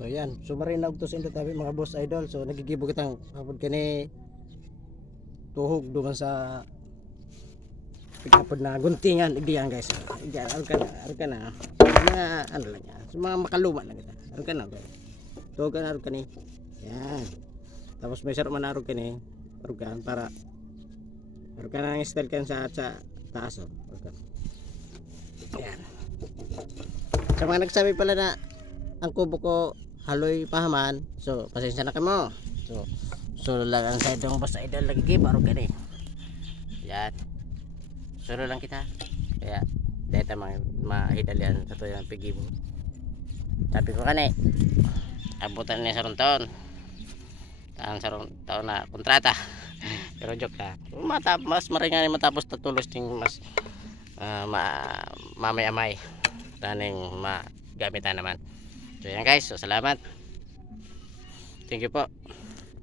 So yan, so marin og to sa indot tabi mga boss idol. So nagigibo kitang hapon kani tuhog duman sa pagkapod na guntingan igdiyan guys. Igdiyan arka na. Mga ano lang yan. So mga makaluma lang kita. Arka na guys. Tuhog ka na arka ni. Yan. Tapos may sarap man arka kani. Arka para arka na ang style kan sa taas oh. Arka. Yan. Sa mga nagsabi pala na ang kubo ko haloy pahaman, so pasensya na kayo. So lang ang side ng boss idol lagi baro gani. Yan. Solo lang kita. Kaya dito mahidalian sa to yung pigibo. Sabi ko kani abutan ni sarong taon. Ang sarong taon na kontrata. Pero joke ka. Mas maringan matapos tatulos ting mas mamay-amay. Taning magamitan naman. So yan guys, so salamat. Thank you po.